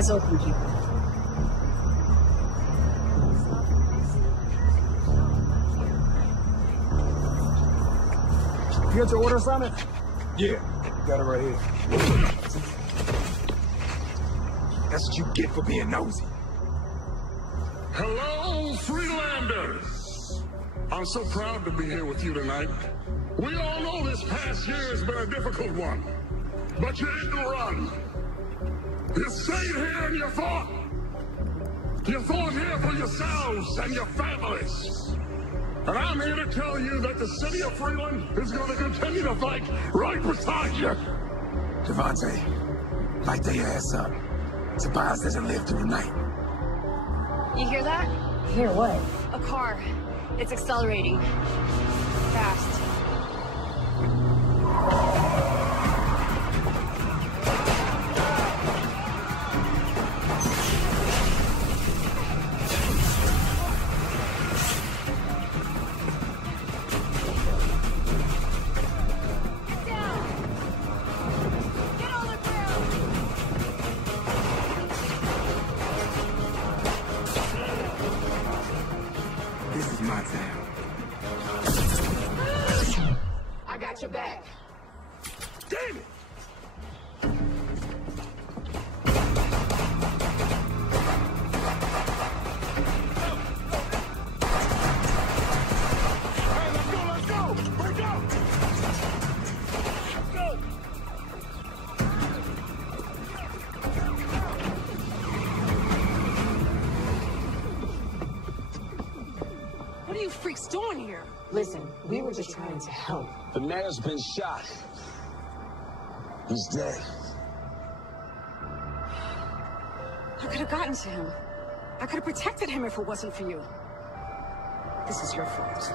eyes open, people. You got your order assignment? Yeah, got it right here. That's what you get for being nosy. Hello, Freelanders! I'm so proud to be here with you tonight. We all know this past year has been a difficult one, but you didn't run. You stayed here and you fought. You fought here for yourselves and your families. And I'm here to tell you that the city of Freeland is going to continue to fight right beside you. Devontae, light their ass up. Tobias doesn't live through the night. You hear that? Hear what? A car. It's accelerating. Fast. This is my town. I got your back. Damn it! Let's go! Break out! Let's go! What are you freaks doing here? Listen, we were just trying to help. The mayor's been shot. He's dead. I could have gotten to him. I could have protected him if it wasn't for you. This is your fault.